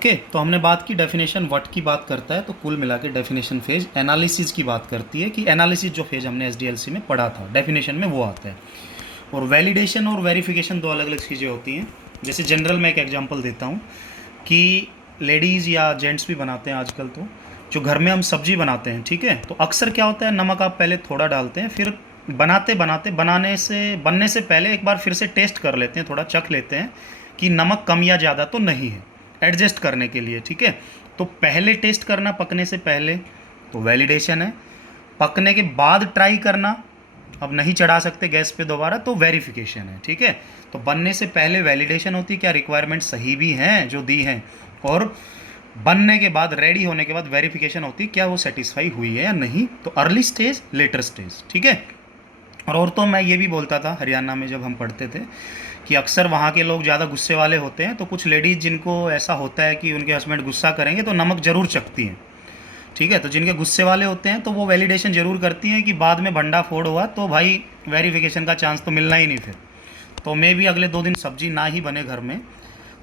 Okay, तो हमने बात की डेफिनेशन व्हाट की बात करता है, तो कुल मिला के डेफिनेशन फेज एनालिसिस की बात करती है कि एनालिसिस जो फेज हमने एसडीएलसी में पढ़ा था डेफिनेशन में वो आता है। और वैलिडेशन और वेरिफिकेशन दो अलग अलग चीज़ें होती हैं। जैसे जनरल मैं एक एग्जांपल देता हूँ कि लेडीज़ या जेंट्स भी बनाते हैं आजकल, तो जो घर में हम सब्जी बनाते हैं, ठीक है, तो अक्सर क्या होता है, नमक आप पहले थोड़ा डालते हैं, फिर बनाते बनाते बनने से पहले एक बार फिर से टेस्ट कर लेते हैं, थोड़ा चख लेते हैं कि नमक कम या ज़्यादा तो नहीं है, एडजस्ट करने के लिए, ठीक है। तो पहले टेस्ट करना पकने से पहले तो वैलिडेशन है, पकने के बाद ट्राई करना, अब नहीं चढ़ा सकते गैस पे दोबारा, तो वेरिफिकेशन है, ठीक है। तो बनने से पहले वैलिडेशन होती है, क्या रिक्वायरमेंट सही भी हैं जो दी हैं, और बनने के बाद रेडी होने के बाद वेरिफिकेशन होती है क्या वो सेटिस्फाई हुई है या नहीं। तो अर्ली स्टेज, लेटर स्टेज, ठीक है। और तो मैं ये भी बोलता था हरियाणा में जब हम पढ़ते थे कि अक्सर वहाँ के लोग ज़्यादा गुस्से वाले होते हैं, तो कुछ लेडीज़ जिनको ऐसा होता है कि उनके हस्बैंड गुस्सा करेंगे तो नमक ज़रूर चखती हैं, ठीक है। तो जिनके गुस्से वाले होते हैं तो वो वैलिडेशन ज़रूर करती हैं कि बाद में भंडा फोड़ हुआ तो भाई वेरिफिकेशन का चांस तो मिलना ही नहीं फिर, तो मे भी अगले 2 दिन सब्जी ना ही बने घर में।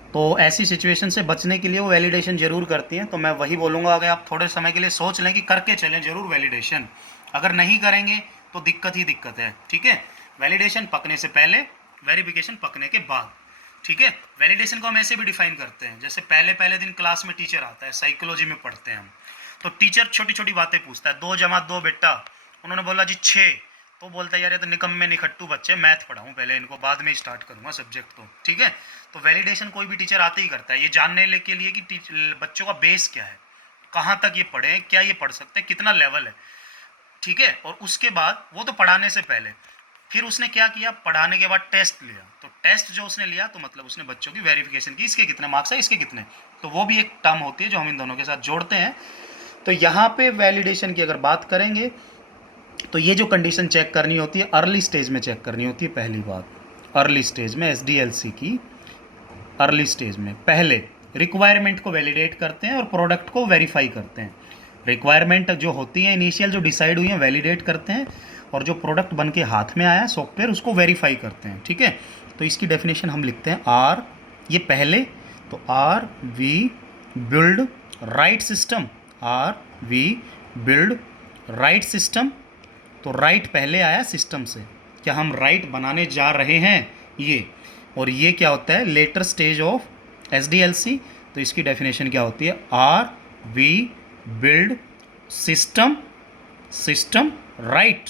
तो ऐसी सिचुएशन से बचने के लिए वो वैलिडेशन ज़रूर करती हैं। तो मैं वही बोलूँगा, अगर आप थोड़े समय के लिए सोच लें कि करके चलें ज़रूर वैलिडेशन, अगर नहीं करेंगे तो दिक्कत ही दिक्कत है, ठीक है। वैलिडेशन पकने से पहले, वेरिफिकेशन पकने के बाद, ठीक है। वैलिडेशन को हम ऐसे भी डिफाइन करते हैं, जैसे पहले पहले दिन क्लास में टीचर आता है, साइकोलॉजी में पढ़ते हैं हम, तो टीचर छोटी छोटी बातें पूछता है, 2 जमा 2 बेटा, उन्होंने बोला जी 6, तो बोलता है यार ये तो निकम्मे निखट्टू बच्चे, मैथ पढ़ाऊँ पहले इनको, बाद में स्टार्ट करूँगा सब्जेक्ट, तो ठीक है। तो वैलिडेशन कोई भी टीचर आते ही करता है, ये जानने के लिए कि बच्चों का बेस क्या है, कहाँ तक ये पढ़े, क्या ये पढ़ सकते हैं, कितना लेवल है, ठीक है। और उसके बाद वो तो पढ़ाने से पहले फिर उसने क्या किया, पढ़ाने के बाद टेस्ट लिया, तो टेस्ट जो उसने लिया तो मतलब उसने बच्चों की वेरिफिकेशन की, इसके कितने मार्क्स है, इसके कितने, तो वो भी एक टर्म होती है जो हम इन दोनों के साथ जोड़ते हैं। तो यहाँ पे वैलिडेशन की अगर बात करेंगे तो ये जो कंडीशन चेक करनी होती है अर्ली स्टेज में चेक करनी होती है। पहली बात अर्ली स्टेज में, एसडीएलसी की अर्ली स्टेज में पहले रिक्वायरमेंट को वैलिडेट करते हैं और प्रोडक्ट को वेरीफाई करते हैं। रिक्वायरमेंट जो होती है इनिशियल जो डिसाइड हुई है वैलिडेट करते हैं, और जो प्रोडक्ट बन के हाथ में आया सॉफ्टवेयर उसको वेरीफाई करते हैं, ठीक है। तो इसकी डेफिनेशन हम लिखते हैं आर, ये पहले, तो are we build right system, are we build right system, तो राइट पहले आया सिस्टम से, क्या हम राइट बनाने जा रहे हैं ये, और ये क्या होता है लेटर स्टेज ऑफ एसडीएलसी। तो इसकी डेफिनेशन क्या होती है, are we build system, system right,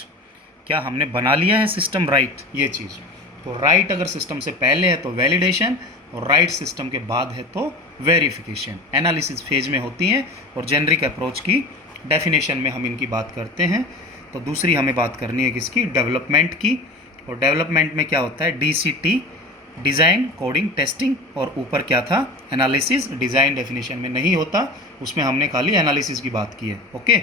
क्या हमने बना लिया है सिस्टम राइट, ये चीज़। तो राइट अगर सिस्टम से पहले है तो वैलिडेशन, और राइट सिस्टम के बाद है तो वेरिफिकेशन, एनालिसिस फेज में होती हैं। और जेनरिक अप्रोच की डेफिनेशन में हम इनकी बात करते हैं। तो दूसरी हमें बात करनी है किसकी, डेवलपमेंट की। और डेवलपमेंट में क्या होता है, डीसीटी, डिज़ाइन कोडिंग टेस्टिंग, और ऊपर क्या था एनालिसिस। डिज़ाइन डेफिनेशन में नहीं होता, उसमें हमने खाली एनालिसिस की बात की है, okay.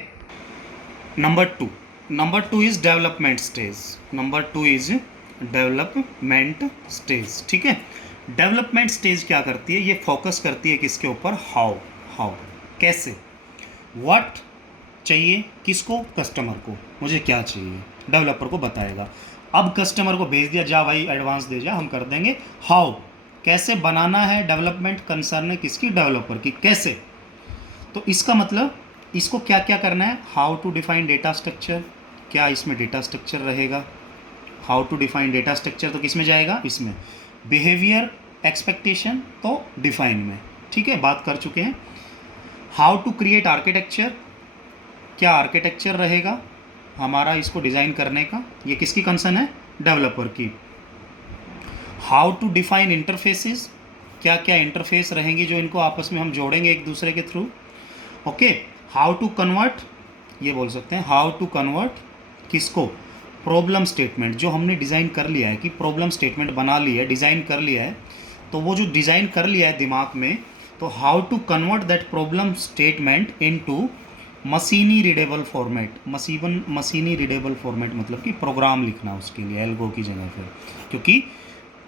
Number two is development stage, number two is development stage, ठीक है। डेवलपमेंट स्टेज क्या करती है, ये फोकस करती है किसके ऊपर, हाउ, हाउ कैसे, व्हाट चाहिए किसको, कस्टमर को, मुझे क्या चाहिए डेवलपर को बताएगा। अब कस्टमर को भेज दिया, जा भाई एडवांस दे जा, हम कर देंगे। हाउ, कैसे बनाना है, डेवलपमेंट कंसर्न है किसकी, डेवलपर की, कैसे। तो इसका मतलब इसको क्या क्या करना है, how to define data structure, क्या इसमें डेटा स्ट्रक्चर रहेगा, how to define data structure तो किस में जाएगा, इसमें। बिहेवियर एक्सपेक्टेशन तो डिफाइन में, ठीक है, बात कर चुके हैं। हाउ टू क्रिएट आर्किटेक्चर, क्या आर्किटेक्चर रहेगा हमारा इसको डिज़ाइन करने का, ये किसकी कंसर्न है, डेवलपर की। हाउ टू डिफाइन इंटरफेसेस, क्या क्या इंटरफेस रहेंगी जो इनको आपस में हम जोड़ेंगे एक दूसरे के through, okay. How to convert, ये बोल सकते हैं हाउ टू कन्वर्ट किसको, प्रॉब्लम स्टेटमेंट, जो हमने डिज़ाइन कर लिया है कि प्रॉब्लम स्टेटमेंट बना ली है, डिज़ाइन कर लिया है, तो वो जो डिज़ाइन कर लिया है दिमाग में, तो how to convert that problem statement into मशीनी रीडेबल फॉर्मेट। मशीनी रीडेबल फॉर्मेट मतलब कि प्रोग्राम लिखना उसके लिए, एल्गो की जगह पे, क्योंकि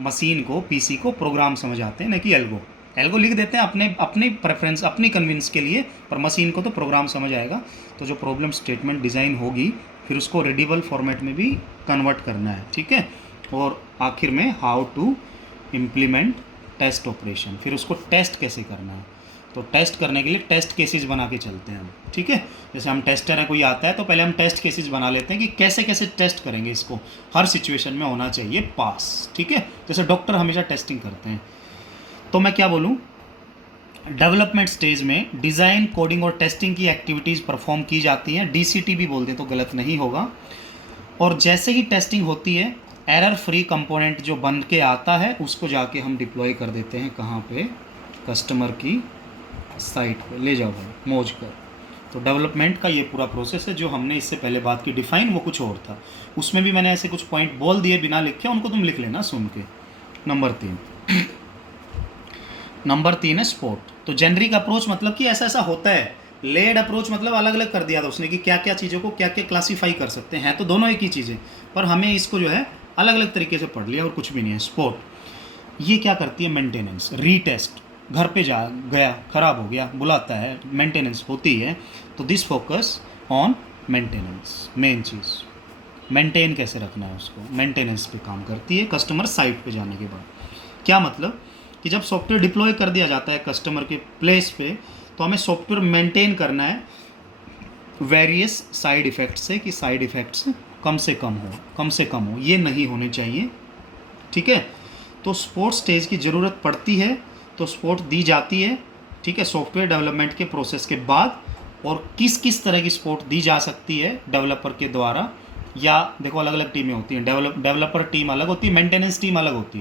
मशीन को, पीसी को प्रोग्राम समझ आते हैं, ना कि एल्गो। एल्गो लिख देते हैं अपने अपनी प्रेफरेंस, अपनी कन्विंस के लिए, पर मशीन को तो प्रोग्राम समझ आएगा। तो जो प्रॉब्लम स्टेटमेंट डिज़ाइन होगी फिर उसको रीडेबल फॉर्मेट में भी कन्वर्ट करना है, ठीक है। और आखिर में how to implement test operation, फिर उसको टेस्ट कैसे करना है। तो टेस्ट करने के लिए टेस्ट केसेस बना के चलते हैं हम, ठीक है। जैसे हम टेस्टर है, कोई आता है तो पहले हम टेस्ट केसेस बना लेते हैं कि कैसे कैसे टेस्ट करेंगे इसको, हर सिचुएशन में होना चाहिए पास, ठीक है। जैसे डॉक्टर हमेशा टेस्टिंग करते हैं। तो मैं क्या बोलूँ, डेवलपमेंट स्टेज में डिज़ाइन, कोडिंग और टेस्टिंग की एक्टिविटीज़ परफॉर्म की जाती हैं, DCT भी बोल दें तो गलत नहीं होगा। और जैसे ही टेस्टिंग होती है, एरर फ्री कंपोनेंट जो बन के आता है उसको जाके हम डिप्लॉय कर देते हैं, कहाँ पे, कस्टमर की साइट पे ले जाओ भाई मौज कर। तो डेवलपमेंट का ये पूरा प्रोसेस है जो हमने इससे पहले बात की। डिफाइन वो कुछ और था, उसमें भी मैंने ऐसे कुछ पॉइंट बोल दिए बिना लिखे, उनको तुम लिख लेना सुन के। नंबर 3 है स्पोर्ट। तो जेनरिक अप्रोच मतलब कि ऐसा ऐसा होता है, लेड अप्रोच मतलब अलग अलग कर दिया था उसने कि क्या क्या चीज़ों को क्या क्या क्लासीफाई कर सकते हैं, तो दोनों एक ही चीज़ें, पर हमें इसको जो है अलग अलग तरीके से पढ़ लिया और कुछ भी नहीं है। स्पोर्ट ये क्या करती है, मेंटेनेंस, रीटेस्ट, घर पे जा गया ख़राब हो गया बुलाता है, मेंटेनेंस होती है। तो this focus on maintenance, main cheese maintain कैसे रखना है उसको, मेंटेनेंस पे काम करती है कस्टमर साइट पे जाने के बाद। क्या मतलब कि जब सॉफ्टवेयर डिप्लॉय कर दिया जाता है कस्टमर के प्लेस पे, तो हमें सॉफ्टवेयर मेंटेन करना है वेरियस साइड इफ़ेक्ट्स से, कि साइड इफ़ेक्ट्स कम से कम हो, ये नहीं होने चाहिए, ठीक है। तो सपोर्ट स्टेज की ज़रूरत पड़ती है, तो सपोर्ट दी जाती है, ठीक है, सॉफ्टवेयर डेवलपमेंट के प्रोसेस के बाद। और किस किस तरह की सपोर्ट दी जा सकती है डेवलपर के द्वारा, या देखो अलग अलग टीमें होती हैं, डेवलपर टीम अलग होती है, मेंटेनेंस टीम अलग होती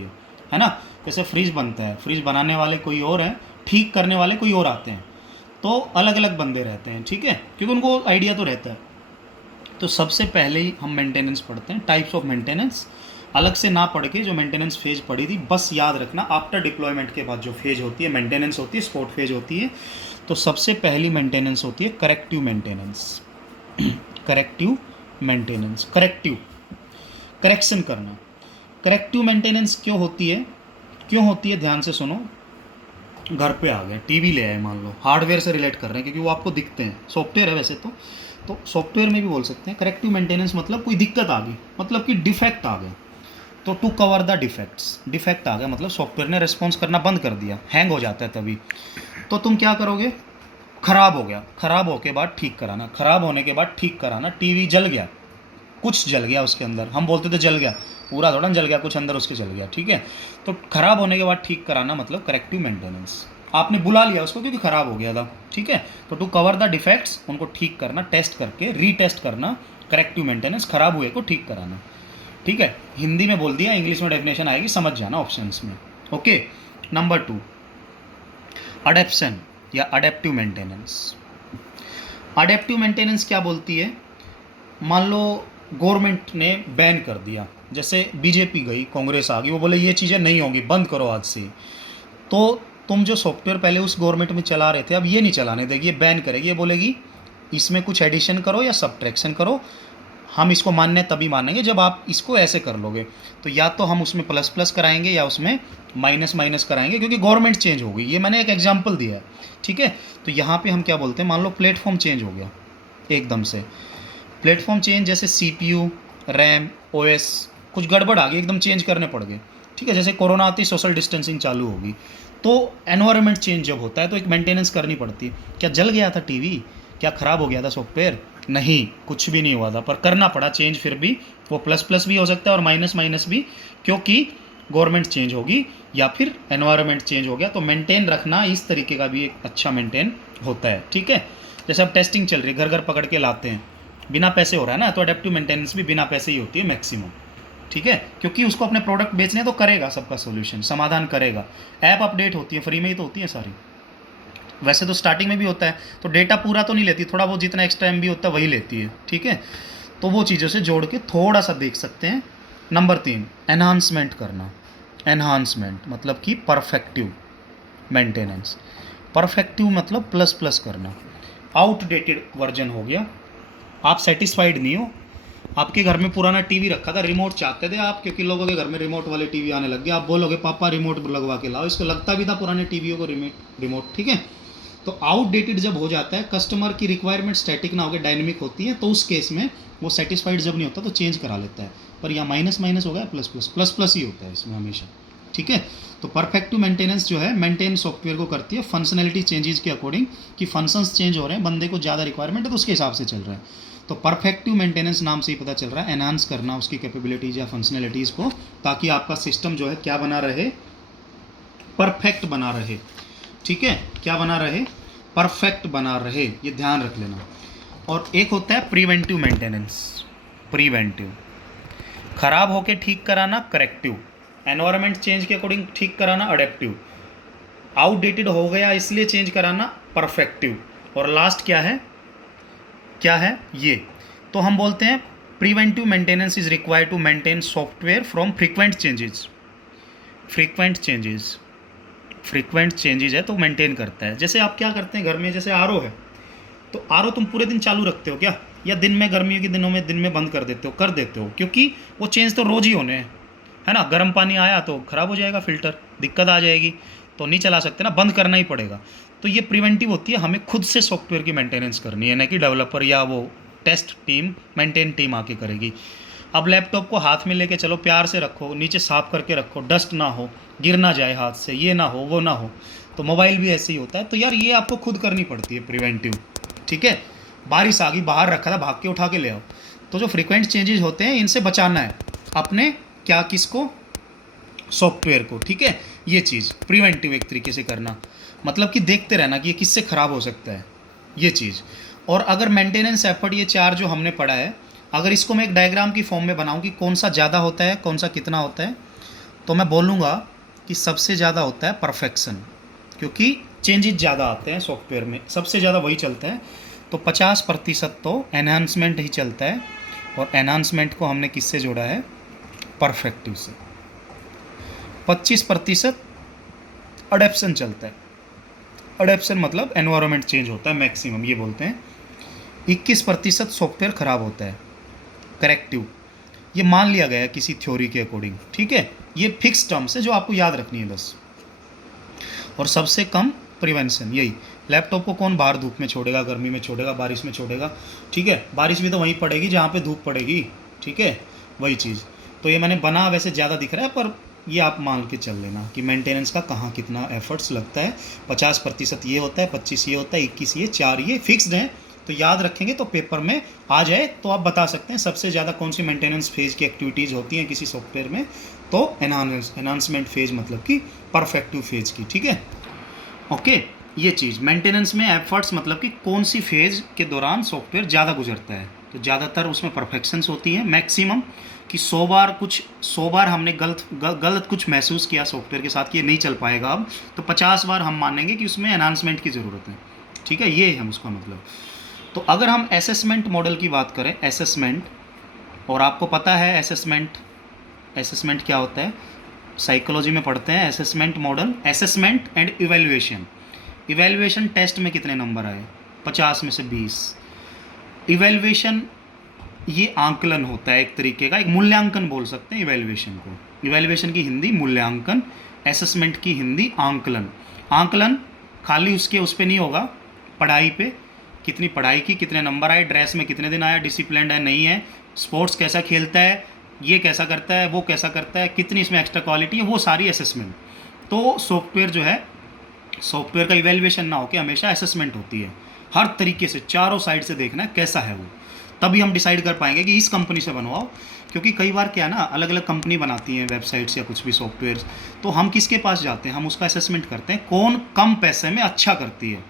है ना। जैसे फ्रिज बनता है, फ्रिज बनाने वाले कोई और हैं, ठीक करने वाले कोई और आते हैं, तो अलग अलग बंदे रहते हैं, ठीक है, क्योंकि उनको आइडिया तो रहता है। तो सबसे पहले ही हम मेंटेनेंस पढ़ते हैं, टाइप्स ऑफ मेंटेनेंस, अलग से ना पढ़ के जो मेंटेनेंस फेज पढ़ी थी बस याद रखना। आफ्टर डिप्लॉयमेंट के बाद जो फेज होती है मेंटेनेंस होती है, सपोर्ट फेज होती है। तो सबसे पहली मेंटेनेंस होती है corrective maintenance. Corrective maintenance, correction करना। करेक्टिव मेंटेनेंस क्यों होती है, ध्यान से सुनो। घर पे आ गए, टीवी ले आए, मान लो हार्डवेयर से रिलेट कर रहे हैं क्योंकि वो आपको दिखते हैं, सॉफ्टवेयर है वैसे तो सॉफ्टवेयर में भी बोल सकते हैं। करेक्टिव मेंटेनेंस मतलब कोई दिक्कत आ गई, मतलब कि डिफेक्ट आ गया, तो to cover the defects, defect आ गया मतलब सॉफ्टवेयर ने रिस्पॉन्स करना बंद कर दिया, हैंग हो जाता है तभी। तो तुम क्या करोगे, ख़राब हो गया, ख़राब होने के बाद ठीक कराना, ख़राब होने के बाद ठीक कराना। टीवी जल गया, कुछ जल गया उसके अंदर, हम बोलते थे जल गया, पूरा थोड़ा जल गया, कुछ अंदर उसके जल गया, ठीक है। तो ख़राब होने के बाद ठीक कराना मतलब करेक्टिव मेंटेनेंस। आपने बुला लिया उसको क्योंकि ख़राब हो गया था, ठीक है। तो टू कवर द डिफेक्ट्स, उनको ठीक करना, टेस्ट करके रीटेस्ट करना, करेक्टिव मेंटेनेंस, ख़राब हुए को ठीक कराना, ठीक है। हिंदी में बोल दिया, इंग्लिश में डेफिनेशन आएगी, समझ जाना ऑप्शंस में, ओके। नंबर 2 अडेप्शन या अडेप्टिव मेंटेनेंस। अडेप्टिव मेंटेनेंस क्या बोलती है, मान लो गवर्नमेंट ने बैन कर दिया, जैसे बीजेपी गई, कांग्रेस आ गई, वो बोले ये चीज़ें नहीं होंगी, बंद करो आज से। तो तुम जो सॉफ्टवेयर पहले उस गवर्नमेंट में चला रहे थे अब ये नहीं चलाने देगी, ये बैन करेगी, ये बोलेगी इसमें कुछ एडिशन करो या सब्ट्रैक्शन करो, हम इसको मानने तभी मानेंगे जब आप इसको ऐसे कर लोगे। तो या तो हम उसमें प्लस प्लस कराएंगे या उसमें माइनस माइनस कराएंगे, क्योंकि गवर्नमेंट चेंज हो गई, ये मैंने एक एग्जांपल दिया है, ठीक है। तो यहाँ पे हम क्या बोलते हैं, मान लो प्लेटफॉर्म चेंज हो गया एकदम से, प्लेटफॉर्म चेंज, जैसे CPU, रैम, OS कुछ गड़बड़ आ गई, एकदम चेंज करने पड़ गए, ठीक है। जैसे कोरोना आती, सोशल डिस्टेंसिंग चालू होगी, तो एनवायरनमेंट चेंज जब होता है तो एक मेंटेनेंस करनी पड़ती है। क्या जल गया था टीवी, क्या ख़राब हो गया था सॉफ्टवेयर, नहीं, कुछ भी नहीं हुआ था, पर करना पड़ा चेंज। फिर भी वो प्लस प्लस भी हो सकता है और माइनस माइनस भी, क्योंकि गवर्नमेंट चेंज होगी या फिर एनवायरनमेंट चेंज हो गया। तो मेंटेन रखना इस तरीके का भी एक अच्छा मेंटेन होता है, ठीक है। जैसे अब टेस्टिंग चल रही है, घर घर पकड़ के लाते हैं, बिना पैसे हो रहा है ना, तो अडेप्टिव मेंटेनेंस भी बिना पैसे ही होती है मैक्सिमम, ठीक है, क्योंकि उसको अपने प्रोडक्ट बेचने तो करेगा, सबका सोल्यूशन समाधान करेगा। ऐप अपडेट होती है, फ्री में ही तो होती है सारी, वैसे तो स्टार्टिंग में भी होता है, तो डेटा पूरा तो नहीं लेती, थोड़ा बहुत जितना एक्स्ट्रा MB होता है वही लेती है, ठीक है। तो वो चीज़ों से जोड़ के थोड़ा सा देख सकते हैं। नंबर 3 एनहांसमेंट करना। एनहांसमेंट मतलब कि परफेक्टिव मेंटेनेंस। परफेक्टिव मतलब प्लस प्लस करना। आउटडेटेड वर्जन हो गया, आप सेटिस्फाइड नहीं हो, आपके घर में पुराना टीवी रखा था, रिमोट चाहते थे आप, क्योंकि लोगों के घर में रिमोट वाले टीवी आने लग गए, आप बोलोगे पापा रिमोट लगवा के लाओ, इसको लगता भी था पुराने टीवियों को रिमोट, ठीक है। तो आउटडेटेड जब हो जाता है, कस्टमर की रिक्वायरमेंट स्टैटिक ना होकर डायनेमिक होती है, तो उस केस में वो सेटिस्फाइड जब नहीं होता तो चेंज करा लेता है। पर यहाँ माइनस माइनस हो गया, प्लस प्लस, प्लस प्लस ही होता है इसमें हमेशा, ठीक है। तो परफेक्टिव मेंटेनेंस जो है मेंटेन सॉफ्टवेयर को करती है फंक्शनैलिटी चेंजेस के अकॉर्डिंग, कि फंक्शंस चेंज हो रहे हैं, बंदे को ज़्यादा रिक्वायरमेंट है तो उसके हिसाब से चल रहा है। तो परफेक्टिव मेंटेनेंस नाम से ही पता चल रहा है एनहांस करना उसकी कैपेबिलिटीज़ या फंक्शनैलिटीज़ को, ताकि आपका सिस्टम जो है क्या बना रहे, परफेक्ट बना रहे। ठीक है, क्या बना रहे, परफेक्ट बना रहे, ये ध्यान रख लेना। और एक होता है प्रिवेंटिव मेंटेनेंस, प्रिवेंटिव, खराब होके ठीक कराना करेक्टिव, एनवायरनमेंट चेंज के अकॉर्डिंग ठीक कराना अडेप्टिव, आउटडेटेड हो गया इसलिए चेंज कराना परफेक्टिव, और लास्ट क्या है, क्या है ये। तो हम बोलते हैं preventive maintenance is required to maintain software from frequent changes, frequent changes, frequent changes है तो मेंटेन करता है। जैसे आप क्या करते हैं घर में, जैसे आरओ है, तो आरओ तुम पूरे दिन चालू रखते हो क्या, या दिन में गर्मियों के दिनों में दिन में बंद कर देते हो, कर देते हो, क्योंकि वो चेंज तो रोज़ ही होने हैं, है ना। गर्म पानी आया तो ख़राब हो जाएगा फिल्टर, दिक्कत आ जाएगी, तो नहीं चला सकते ना, बंद करना ही पड़ेगा। तो ये प्रिवेंटिव होती है, हमें खुद से सॉफ्टवेयर की मेंटेनेंस करनी है, ना कि डेवलपर या वो टेस्ट टीम, मेंटेन टीम आके करेगी। अब लैपटॉप को हाथ में लेके चलो, प्यार से रखो, नीचे साफ करके रखो, डस्ट ना हो, गिर ना जाए हाथ से, ये ना हो वो ना हो। तो मोबाइल भी ऐसे ही होता है। तो यार ये आपको खुद करनी पड़ती है प्रिवेंटिव, ठीक है। बारिश आ गई, बाहर रखा था, भाग के उठा के ले आओ। तो जो फ्रीक्वेंट चेंजेस होते हैं इनसे बचाना है अपने, क्या, किसको, सॉफ्टवेयर को, ठीक है। ये चीज़ प्रिवेंटिव एक तरीके से करना, मतलब कि देखते रहना कि ये किससे ख़राब हो सकता है, ये चीज़। और अगर मेंटेनेंस एफर्ट, ये चार जो हमने पढ़ा है, अगर इसको मैं एक डायग्राम की फॉर्म में बनाऊं कि कौन सा ज़्यादा होता है कौन सा कितना होता है, तो मैं बोलूँगा कि सबसे ज़्यादा होता है परफेक्शन, क्योंकि चेंजेस ज़्यादा आते हैं सॉफ्टवेयर में, सबसे ज़्यादा वही चलता है। तो 50% तो एनहांसमेंट ही चलता है, और एनहांसमेंट को हमने किससे जोड़ा है, परफेक्टिव से। 25% अडेप्शन चलता है, अडेप्शन मतलब एनवायरनमेंट चेंज होता है मैक्सिमम, ये बोलते हैं। 21% सॉफ्टवेयर ख़राब होता है, करेक्टिव, ये मान लिया गया है किसी थ्योरी के अकॉर्डिंग, ठीक है। ये फिक्स टर्म्स है जो आपको याद रखनी है बस। और सबसे कम प्रिवेंशन, यही, लैपटॉप को कौन बाहर धूप में छोड़ेगा, गर्मी में छोड़ेगा, बारिश में छोड़ेगा, ठीक है। बारिश भी तो वहीं पड़ेगी जहाँ पे धूप पड़ेगी, ठीक है, वही चीज़। तो ये मैंने बना वैसे ज़्यादा दिख रहा है, पर ये आप मान के चल लेना कि मेंटेनेंस का कहाँ कितना एफर्ट्स लगता है। 50% ये होता है, 25 ये होता है, 21 ये, 4 ये फिक्स्ड हैं। तो याद रखेंगे तो पेपर में आ जाए तो आप बता सकते हैं सबसे ज़्यादा कौन सी मेंटेनेंस फेज की एक्टिविटीज़ होती हैं किसी सॉफ्टवेयर में। तो एनहांसमेंट फेज मतलब कि परफेक्टिव फेज की, ठीक है, ओके। ये चीज़ मेंटेनेंस में एफर्ट्स मतलब कि कौन सी फेज के दौरान सॉफ्टवेयर ज़्यादा गुजरता है, तो ज़्यादातर उसमें परफेक्शंस होती हैं मैक्सिमम, कि 100 बार हमने गलत कुछ महसूस किया सॉफ्टवेयर के साथ कि ये नहीं चल पाएगा अब, तो 50 बार हम मानेंगे कि उसमें एनहांसमेंट की ज़रूरत है, ठीक है, ये है उसका मतलब। तो अगर हम असेसमेंट मॉडल की बात करें, असेसमेंट, और आपको पता है असेसमेंट क्या होता है, साइकोलॉजी में पढ़ते हैं assessment model, assessment and evaluation. Evaluation test में कितने नंबर आए, 50 में से 20। इवैल्यूएशन ये आंकलन होता है एक तरीके का, एक मूल्यांकन बोल सकते हैं इवैल्यूएशन को। इवैल्यूएशन की हिंदी मूल्यांकन, असेसमेंट की हिंदी आंकलन। आंकलन खाली उसके उस पर नहीं होगा, पढ़ाई पे, कितनी पढ़ाई की, कितने नंबर आए, ड्रेस में कितने दिन आया, डिसिप्लिन है नहीं है, स्पोर्ट्स कैसा खेलता है, ये कैसा करता है, वो कैसा करता है, कितनी इसमें एक्स्ट्रा क्वालिटी है, वो सारी असेसमेंट। तो सॉफ्टवेयर जो है, सॉफ्टवेयर का इवैल्यूएशन ना होकर हमेशा असेसमेंट होती है, हर तरीके से चारों साइड से देखना है कैसा है वो, तभी हम डिसाइड कर पाएंगे कि इस कंपनी से बनवाओ। क्योंकि कई बार क्या ना, अलग अलग कंपनी बनाती हैं वेबसाइट्स या कुछ भी सॉफ्टवेयर, तो हम किसके पास जाते हैं, हम उसका असेसमेंट करते हैं कौन कम पैसे में अच्छा करती है।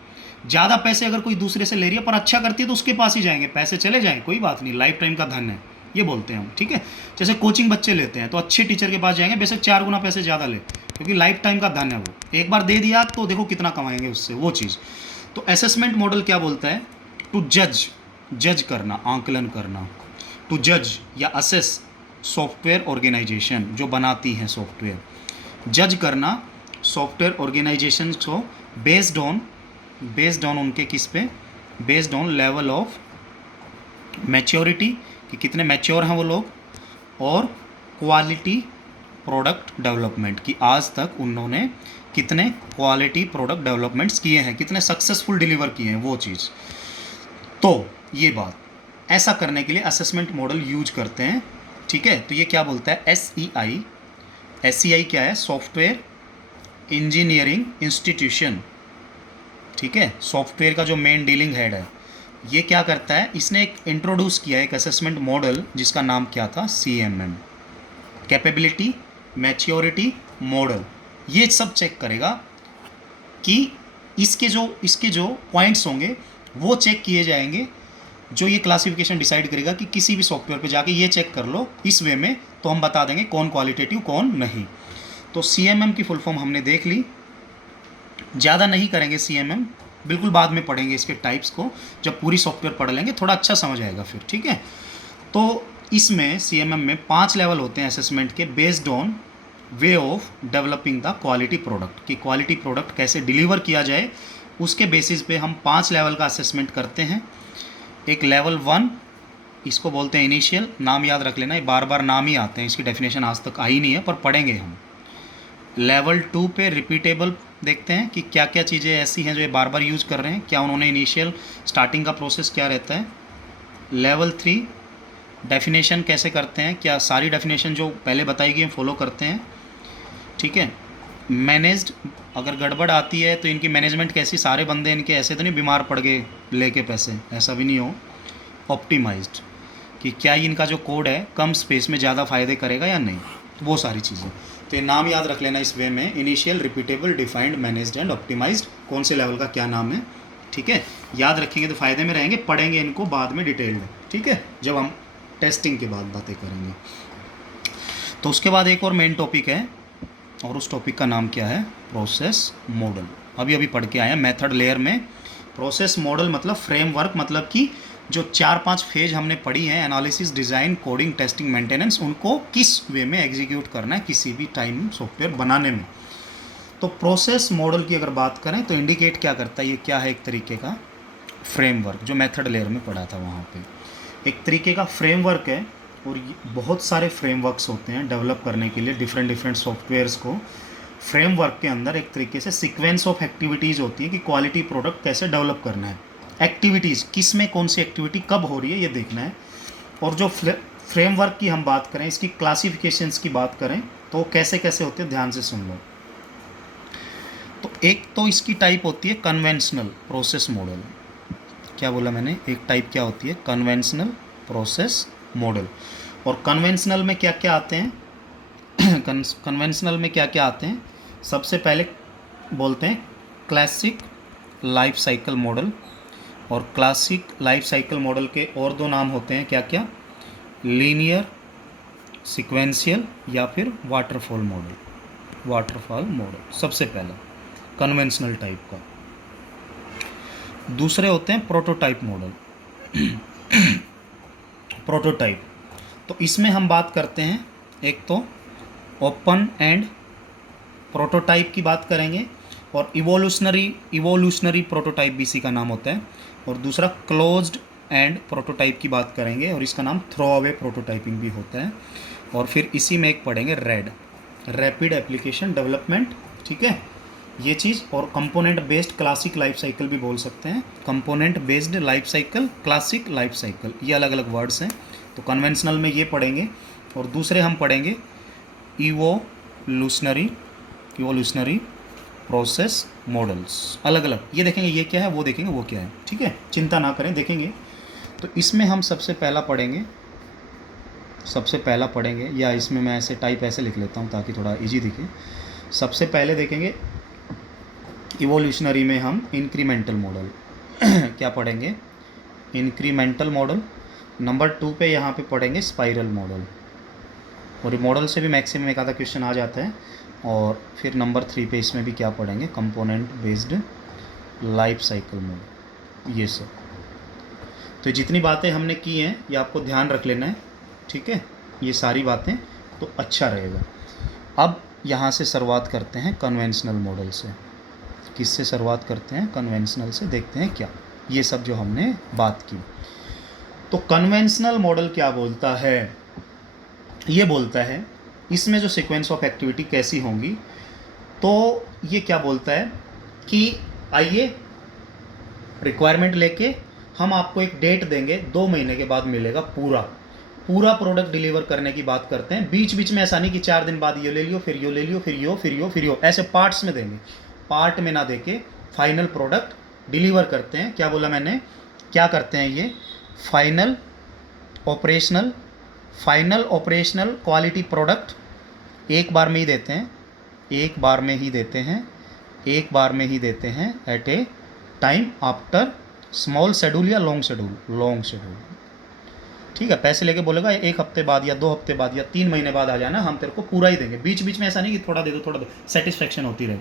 ज़्यादा पैसे अगर कोई दूसरे से ले रही है पर अच्छा करती है तो उसके पास ही जाएंगे, पैसे चले जाएँ कोई बात नहीं, लाइफ टाइम का धन है, ये बोलते हैं हम, ठीक है। जैसे कोचिंग बच्चे लेते हैं तो अच्छे टीचर के पास जाएंगे, बेशक 4 गुना पैसे ज़्यादा ले, क्योंकि लाइफ टाइम का धन है वो, एक बार दे दिया तो देखो कितना कमाएंगे उससे, वो चीज़। तो असेसमेंट मॉडल क्या बोलता है, टू जज करना, आंकलन करना, टू जज या असेस सॉफ्टवेयर ऑर्गेनाइजेशन जो बनाती हैं सॉफ्टवेयर, जज करना सॉफ्टवेयर ऑर्गेनाइजेशन को बेस्ड ऑन उनके किस पे, based on level of maturity, कि कितने मैच्योर हैं वो लोग, और क्वालिटी प्रोडक्ट डेवलपमेंट, कि आज तक उन्होंने कितने क्वालिटी प्रोडक्ट डेवलपमेंट्स किए हैं, कितने सक्सेसफुल डिलीवर किए हैं, वो चीज़। तो ये बात, ऐसा करने के लिए असेसमेंट मॉडल यूज करते हैं, ठीक है। तो ये क्या बोलता है, SEI SCI क्या है? सॉफ्टवेयर इंजीनियरिंग इंस्टीट्यूशन, ठीक है। सॉफ्टवेयर का जो मेन डीलिंग हेड है, ये क्या करता है, इसने एक इंट्रोड्यूस किया एक असेसमेंट मॉडल जिसका नाम क्या था? CMM, capability maturity model. ये सब चेक करेगा कि इसके जो पॉइंट्स होंगे वो चेक किए जाएंगे, जो ये क्लासिफिकेशन डिसाइड करेगा कि किसी भी सॉफ्टवेयर पे जाके ये चेक कर लो इस वे में, तो हम बता देंगे कौन क्वालिटेटिव कौन नहीं। तो CMM की फुल फॉर्म हमने देख ली, ज़्यादा नहीं करेंगे CMM, बिल्कुल बाद में पढ़ेंगे इसके टाइप्स को, जब पूरी सॉफ्टवेयर पढ़ लेंगे थोड़ा अच्छा समझ आएगा फिर, ठीक है। तो इसमें CMM में 5 लेवल होते हैं असेसमेंट के, based on way of developing the quality product, कि क्वालिटी प्रोडक्ट कैसे डिलीवर किया जाए, उसके बेसिस पे हम 5 लेवल का असेसमेंट करते हैं। एक लेवल 1, इसको बोलते हैं इनिशियल, नाम याद रख लेना, ये बार बार नाम ही आते हैं, इसकी डेफिनेशन आज तक आई नहीं है पर पढ़ेंगे हम। लेवल 2 पे रिपीटेबल देखते हैं कि क्या क्या चीज़ें ऐसी हैं जो ये बार बार यूज़ कर रहे हैं, क्या उन्होंने इनिशियल स्टार्टिंग का प्रोसेस क्या रहता है। लेवल 3 डेफिनेशन कैसे करते हैं, क्या सारी डेफिनेशन जो पहले बताई गई हैं फॉलो करते हैं, ठीक है। मैनेज्ड, अगर गड़बड़ आती है तो इनकी मैनेजमेंट कैसी, सारे बंदे इनके ऐसे तो नहीं बीमार पड़ गए लेके पैसे, ऐसा भी नहीं हो। ऑप्टिमाइज्ड, कि क्या इनका जो कोड है कम स्पेस में ज़्यादा फ़ायदे करेगा या नहीं, वो सारी चीज़ें। तो ये नाम याद रख लेना इस वे में, initial, repeatable, defined, managed and optimized, कौन से लेवल का क्या नाम है, ठीक है। याद रखेंगे तो फ़ायदे में रहेंगे, पढ़ेंगे इनको बाद में डिटेल्ड, ठीक है, जब हम टेस्टिंग के बाद बातें करेंगे। तो उसके बाद एक और मेन टॉपिक है, और उस टॉपिक का नाम क्या है? Process model. अभी पढ़ के आए हैं मेथड लेयर में। प्रोसेस मॉडल मतलब फ्रेमवर्क, मतलब कि जो 4-5 फेज हमने पढ़ी हैं, analysis, design, coding, testing, maintenance, उनको किस वे में एग्जीक्यूट करना है किसी भी टाइम सॉफ्टवेयर बनाने में। तो प्रोसेस मॉडल की अगर बात करें तो इंडिकेट क्या करता है, ये क्या है? एक तरीके का फ्रेमवर्क, जो मेथड लेयर में पढ़ा था वहाँ पे एक तरीके का फ्रेमवर्क है। और बहुत सारे फ्रेमवर्क्स होते हैं डेवलप करने के लिए डिफरेंट सॉफ्टवेयर्स को। फ्रेमवर्क के अंदर एक तरीके से सीक्वेंस ऑफ एक्टिविटीज़ होती है कि क्वालिटी प्रोडक्ट कैसे डेवलप करना है, एक्टिविटीज़ किस में कौन सी एक्टिविटी कब हो रही है ये देखना है। और जो फ्रेमवर्क की हम बात करें, इसकी क्लासिफिकेशंस की बात करें तो कैसे कैसे होते हैं, ध्यान से सुन लो। तो एक तो इसकी टाइप होती है कन्वेंशनल प्रोसेस मॉडल। क्या बोला मैंने? एक टाइप क्या होती है? Conventional process model. और कन्वेंशनल में क्या क्या आते हैं? कन्वेंशनल में क्या क्या आते हैं? सबसे पहले बोलते हैं क्लासिक लाइफ साइकिल मॉडल। और क्लासिक लाइफ साइकिल मॉडल के और 2 नाम होते हैं, क्या क्या? लीनियर सीक्वेंशियल या फिर वाटरफॉल मॉडल। वाटरफॉल मॉडल सबसे पहला कन्वेंशनल टाइप का। दूसरे होते हैं प्रोटोटाइप मॉडल। प्रोटोटाइप, तो इसमें हम बात करते हैं, एक तो ओपन एंड प्रोटोटाइप की बात करेंगे, और इवोल्यूशनरी प्रोटोटाइप भी इसी का नाम होता है। और दूसरा क्लोज्ड एंड प्रोटोटाइप की बात करेंगे, और इसका नाम थ्रो अवे प्रोटोटाइपिंग भी होता है। और फिर इसी में एक पढ़ेंगे रैपिड एप्लीकेशन डेवलपमेंट, ठीक है, ये चीज़। और component based classic life cycle भी बोल सकते हैं, component based life cycle, classic life cycle, ये अलग अलग वर्ड्स हैं। तो कन्वेंशनल में ये पढ़ेंगे। और दूसरे हम पढ़ेंगे इवोल्यूशनरी प्रोसेस मॉडल्स, अलग अलग, ये देखेंगे ये क्या है, वो देखेंगे वो क्या है, ठीक है, चिंता ना करें, देखेंगे। तो इसमें हम सबसे पहला पढ़ेंगे, या इसमें मैं ऐसे टाइप ऐसे लिख लेता हूँ ताकि थोड़ा इजी दिखे। सबसे पहले देखेंगे इवोल्यूशनरी में हम इंक्रीमेंटल मॉडल क्या पढ़ेंगे? Incremental model. नंबर 2 पे यहाँ पे पढ़ेंगे स्पाइरल मॉडल, और मॉडल से भी मैक्सिमम एक आधा क्वेश्चन आ जाता है। और फिर नंबर 3 पे इसमें भी क्या पढ़ेंगे? Component based life cycle model, ये सब। तो जितनी बातें हमने की हैं ये आपको ध्यान रख लेना है, ठीक है, ये सारी बातें, तो अच्छा रहेगा। अब यहाँ से शुरुआत करते हैं कन्वेंशनल मॉडल से। किससे शुरुआत करते हैं? कन्वेंशनल से। देखते हैं क्या ये सब जो हमने बात की। तो कन्वेंशनल मॉडल क्या बोलता है? ये बोलता है इसमें जो सीक्वेंस ऑफ एक्टिविटी कैसी होंगी, तो ये क्या बोलता है कि आइए रिक्वायरमेंट लेके हम आपको एक डेट देंगे, 2 महीने के बाद मिलेगा पूरा, पूरा प्रोडक्ट डिलीवर करने की बात करते हैं। बीच बीच में ऐसा नहीं कि 4 दिन बाद ये ले लियो, फिर यो ले लियो, फिर यो, फिर यो, फिर यो, ऐसे पार्ट्स में देंगे। पार्ट में ना देके फाइनल प्रोडक्ट डिलीवर करते हैं। क्या बोला मैंने, क्या करते हैं ये, फाइनल ऑपरेशनल क्वालिटी प्रोडक्ट एक बार में ही देते हैं, एक बार में ही देते हैं, एक बार में ही देते हैं at a time after small schedule या लॉन्ग शेड्यूल। ठीक है, पैसे लेके बोलेगा 1 हफ्ते बाद या 2 हफ्ते बाद या 3 महीने बाद आ जाना, हम तेरे को पूरा ही देंगे। बीच बीच में ऐसा नहीं कि थोड़ा दे दो थोड़ा दो, सेटिस्फेक्शन होती रहे।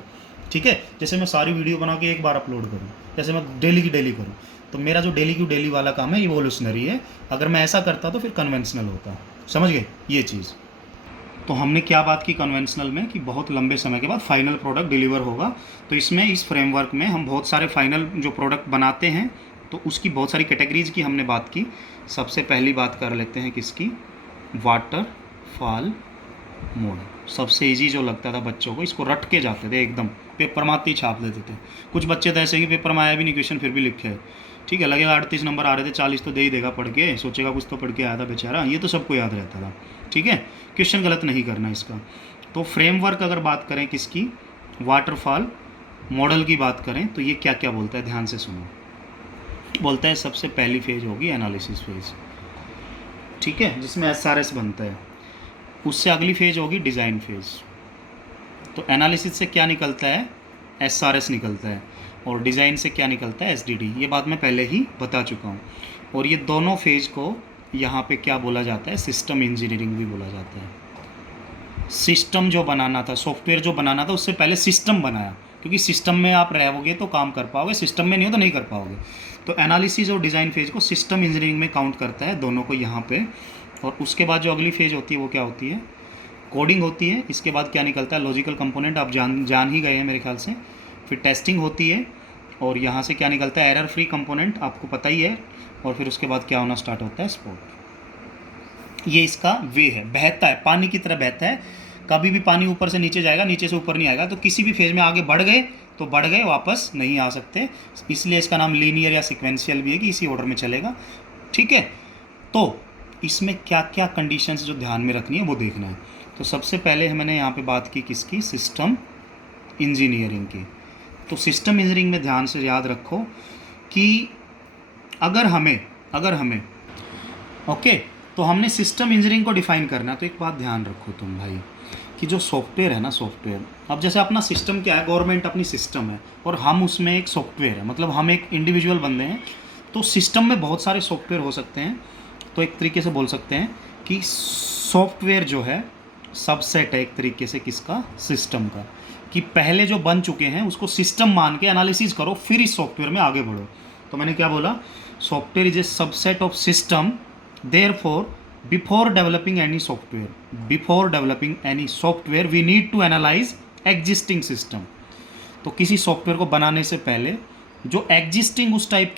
ठीक है, जैसे मैं सारी वीडियो बना के एक बार अपलोड करूँ, जैसे मैं डेली की डेली करूँ, तो मेरा जो डेली की डेली वाला काम है इवोल्यूशनरी है। अगर मैं ऐसा करता तो फिर कन्वेंशनल होता। समझ गए ये चीज़। तो हमने क्या बात की कन्वेंशनल में कि बहुत लंबे समय के बाद फाइनल प्रोडक्ट डिलीवर होगा। तो इसमें इस फ्रेमवर्क में हम बहुत सारे फाइनल जो प्रोडक्ट बनाते हैं तो उसकी बहुत सारी कैटेगरीज की हमने बात की। सबसे पहली बात कर लेते हैं किसकी, वाटरफॉल मॉडल। सबसे इजी जो लगता था बच्चों को, इसको रट के जाते थे एकदम, पेपर में आते ही छाप देते थे। कुछ बच्चे तो ऐसे कि पेपर में आया भी नहीं, क्वेश्चन फिर भी लिखे है। ठीक है, लगेगा 38 नंबर आ रहे थे, 40 तो दे ही देगा पढ़ के, सोचेगा कुछ तो पढ़ के आया था बेचारा, ये तो सबको याद रहता था। ठीक है, क्वेश्चन गलत नहीं करना इसका। तो फ्रेमवर्क अगर बात करें किसकी, वाटरफॉल मॉडल की बात करें तो ये क्या क्या बोलता है, ध्यान से सुनो। बोलता है सबसे पहली फेज होगी एनालिसिस फेज, ठीक है, जिसमें SRS बनता है। उससे अगली फेज होगी डिज़ाइन फेज। तो एनालिसिस से क्या निकलता है, SRS निकलता है, और डिज़ाइन से क्या निकलता है, SDD। ये बात मैं पहले ही बता चुका हूँ। और ये दोनों फेज को यहाँ पे क्या बोला जाता है, सिस्टम इंजीनियरिंग भी बोला जाता है। सिस्टम जो बनाना था, सॉफ्टवेयर जो बनाना था, उससे पहले सिस्टम बनाया, क्योंकि सिस्टम में आप रहोगे तो काम कर पाओगे, सिस्टम में नहीं हो तो नहीं कर पाओगे। तो एनालिसिस और डिज़ाइन फेज को सिस्टम इंजीनियरिंग में काउंट करता है, दोनों को यहाँ पे। और उसके बाद जो अगली फेज होती है वो क्या होती है, कोडिंग होती है। इसके बाद क्या निकलता है, लॉजिकल कंपोनेंट, आप जान ही गए हैं मेरे ख्याल से। फिर टेस्टिंग होती है, और यहाँ से क्या निकलता है, एरर फ्री कंपोनेंट, आपको पता ही है। और फिर उसके बाद क्या होना स्टार्ट होता है, सपोर्ट। ये इसका वे है, बहता है, पानी की तरह बहता है। कभी भी पानी ऊपर से नीचे जाएगा, नीचे से ऊपर नहीं आएगा। तो किसी भी फेज में आगे बढ़ गए तो बढ़ गए, वापस नहीं आ सकते। इसलिए इसका नाम लीनियर या सिक्वेंशियल भी है कि इसी ऑर्डर में चलेगा। ठीक है, तो इसमें क्या क्या कंडीशंस जो ध्यान में रखनी है वो देखना है। तो सबसे पहले मैंने यहाँ पे बात की किसकी, सिस्टम इंजीनियरिंग की। तो सिस्टम इंजीनियरिंग में ध्यान से याद रखो कि अगर हमें ओके, तो हमने सिस्टम इंजीनियरिंग को डिफाइन करना है। तो एक बात ध्यान रखो तुम भाई, कि जो सॉफ्टवेयर है ना, सॉफ्टवेयर, अब जैसे अपना सिस्टम क्या है, गवर्नमेंट अपनी सिस्टम है और हम उसमें एक सॉफ्टवेयर है, मतलब हम एक इंडिविजुअल बंदे हैं। तो सिस्टम में बहुत सारे सॉफ्टवेयर हो सकते हैं। तो एक तरीके से बोल सकते हैं कि सॉफ्टवेयर जो है सबसेट है एक तरीके से किसका, सिस्टम का। कि पहले जो बन चुके हैं उसको सिस्टम मान के एनालिसिस करो, फिर इस सॉफ्टवेयर में आगे बढ़ो। तो मैंने क्या बोला, software is a subset of system, therefore before developing any software we need to analyze existing system। तो किसी सॉफ्टवेयर को बनाने से पहले जो एग्जिस्टिंग उस टाइप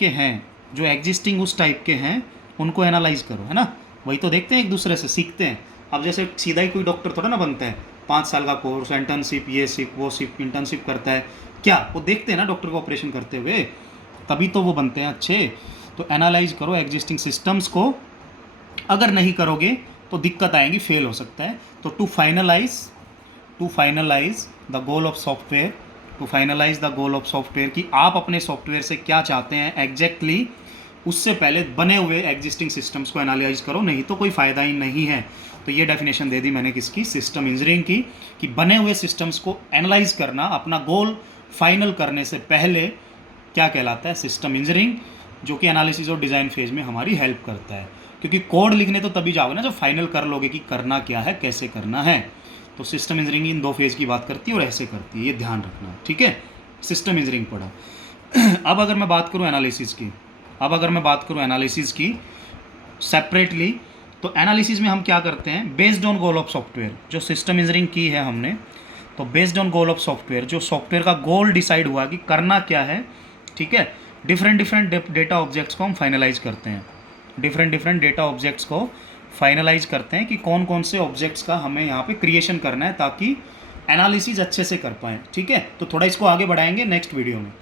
के हैं उनको एनालाइज करो, है ना। वही तो देखते हैं, एक दूसरे से सीखते हैं। अब जैसे सीधा ही कोई डॉक्टर थोड़ा ना बनता है, 5 साल का कोर्स, इंटर्नशिप, ये सिप वो सिप, इंटर्नशिप करता है, क्या वो देखते हैं ना डॉक्टर को ऑपरेशन करते हुए, तभी तो वो बनते हैं अच्छे। तो एनालाइज करो एग्जिस्टिंग सिस्टम्स को। अगर नहीं करोगे तो दिक्कत आएगी, फेल हो सकता है। तो to finalize the goal of software, कि आप अपने सॉफ्टवेयर से क्या चाहते हैं एग्जैक्टली, उससे पहले बने हुए एग्जिस्टिंग सिस्टम्स को एनालाइज करो, नहीं तो कोई फ़ायदा ही नहीं है। तो ये डेफिनेशन दे दी मैंने किसकी, सिस्टम इंजीनियरिंग की, कि बने हुए सिस्टम्स को एनालाइज करना अपना गोल फाइनल करने से पहले क्या कहलाता है, सिस्टम इंजीनियरिंग, जो कि एनालिसिस और डिज़ाइन फेज में हमारी हेल्प करता है। क्योंकि कोड लिखने तो तभी जाओगे ना जब फाइनल कर लोगे कि करना क्या है, कैसे करना है। तो सिस्टम इंजीनियरिंग इन 2 फेज की बात करती है और ऐसे करती है, ये ध्यान रखना। ठीक है, सिस्टम इंजीनियरिंग पढ़ा। अब अगर मैं बात करूँ एनालिसिस की सेपरेटली, तो एनालिसिस में हम क्या करते हैं, based on goal of software, जो सिस्टम इंजीनियरिंग की है हमने, तो based on goal of software, जो सॉफ्टवेयर का गोल डिसाइड हुआ कि करना क्या है, ठीक है, डिफरेंट डेटा ऑब्जेक्ट्स को हम फाइनलाइज करते हैं। डिफरेंट डेटा ऑब्जेक्ट्स को फाइनलाइज करते हैं कि कौन कौन से ऑब्जेक्ट्स का हमें यहाँ पे क्रिएशन करना है, ताकि एनालिसिस अच्छे से कर पाएँ। ठीक है, तो थोड़ा इसको आगे बढ़ाएंगे नेक्स्ट वीडियो में।